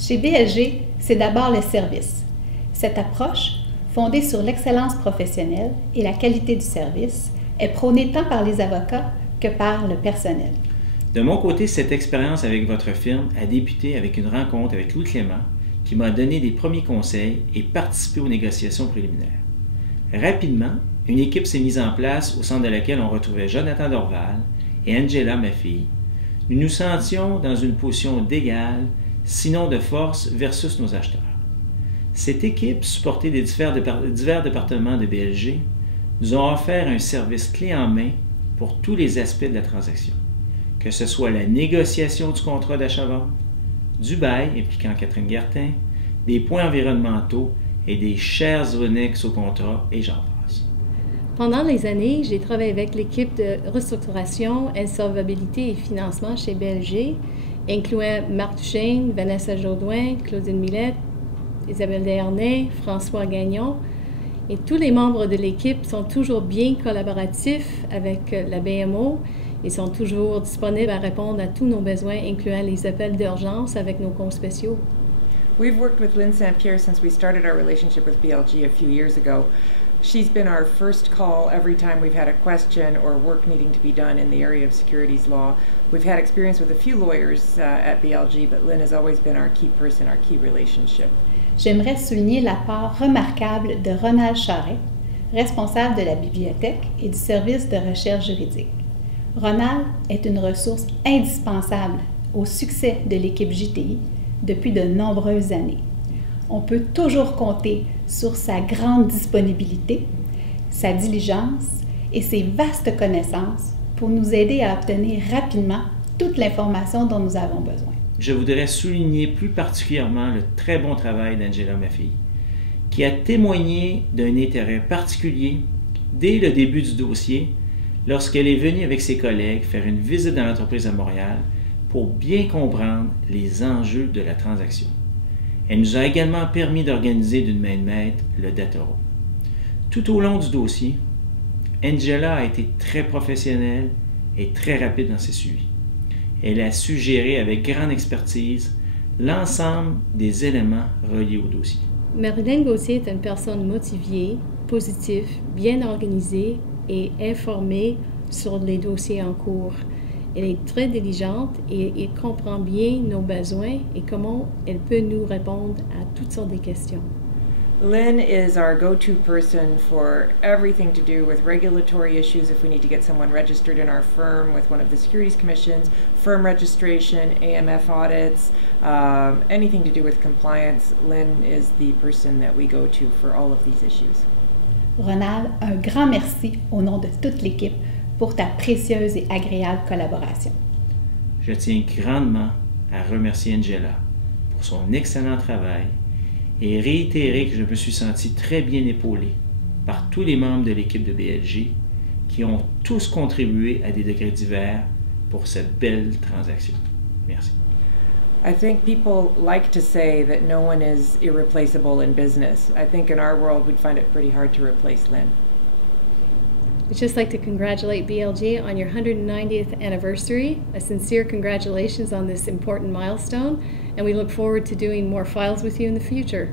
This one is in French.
Chez BLG, c'est d'abord le service. Cette approche, fondée sur l'excellence professionnelle et la qualité du service, est prônée tant par les avocats que par le personnel. De mon côté, cette expérience avec votre firme a débuté avec une rencontre avec Louis Clément qui m'a donné des premiers conseils et participé aux négociations préliminaires. Rapidement, une équipe s'est mise en place au sein de laquelle on retrouvait Jonathan Dorval et Angela, ma fille. Nous nous sentions dans une position d'égale, sinon de force, versus nos acheteurs. Cette équipe, supportée des divers départements de BLG, nous ont offert un service clé en main pour tous les aspects de la transaction, que ce soit la négociation du contrat d'achat-vente, du bail impliquant Catherine Guertin, des points environnementaux et des shares annexes au contrat, et j'en passe. Pendant les années, j'ai travaillé avec l'équipe de restructuration, insolvabilité et financement chez BLG, incluant Marc Duchesne, Vanessa Jaudoin, Claudine Millette, Isabelle Desharnais, François Gagnon. Et tous les membres de l'équipe sont toujours bien collaboratifs avec la BMO et sont toujours disponibles à répondre à tous nos besoins, incluant les appels d'urgence avec nos comptes spéciaux. We've worked with Lynn St. Pierre since we started our relationship with BLG a few years ago. She's been our first call every time we've had a question or work needing to be done in the area of securities law. We've had experience with a few lawyers at BLG, but Lynn has always been our key person, our key relationship. J'aimerais souligner l'apport remarquable de Ronald Charret, responsable de la bibliothèque et du service de recherche juridique. Ronald est une ressource indispensable au succès de l'équipe JTI depuis de nombreuses années. On peut toujours compter sur sa grande disponibilité, sa diligence et ses vastes connaissances pour nous aider à obtenir rapidement toute l'information dont nous avons besoin. Je voudrais souligner plus particulièrement le très bon travail d'Angela, ma fille, qui a témoigné d'un intérêt particulier dès le début du dossier lorsqu'elle est venue avec ses collègues faire une visite dans l'entreprise à Montréal pour bien comprendre les enjeux de la transaction. Elle nous a également permis d'organiser d'une main de maître le data room. Tout au long du dossier, Angela a été très professionnelle et très rapide dans ses suivis. Elle a su gérer avec grande expertise l'ensemble des éléments reliés au dossier. Marilyn Gauthier est une personne motivée, positive, bien organisée et informée sur les dossiers en cours. Elle est très diligente et elle comprend bien nos besoins et comment elle peut nous répondre à toutes sortes de questions. Lynn is our go-to person for everything to do with regulatory issues if we need to get someone registered in our firm with one of the securities commissions, firm registration, AMF audits, anything to do with compliance. Lynn is the person that we go to for all of these issues. Ronald, un grand merci au nom de toute l'équipe pour ta précieuse et agréable collaboration. Je tiens grandement à remercier Angela pour son excellent travail et réitérer que je me suis senti très bien épaulé par tous les membres de l'équipe de BLG qui ont tous contribué à des degrés divers pour cette belle transaction. Merci. I think people like to say that no one is irreplaceable in business. I think in our world we'd find it pretty hard to replace Lynn. We'd just like to congratulate BLG on your 190th anniversary. A sincere congratulations on this important milestone, and we look forward to doing more files with you in the future.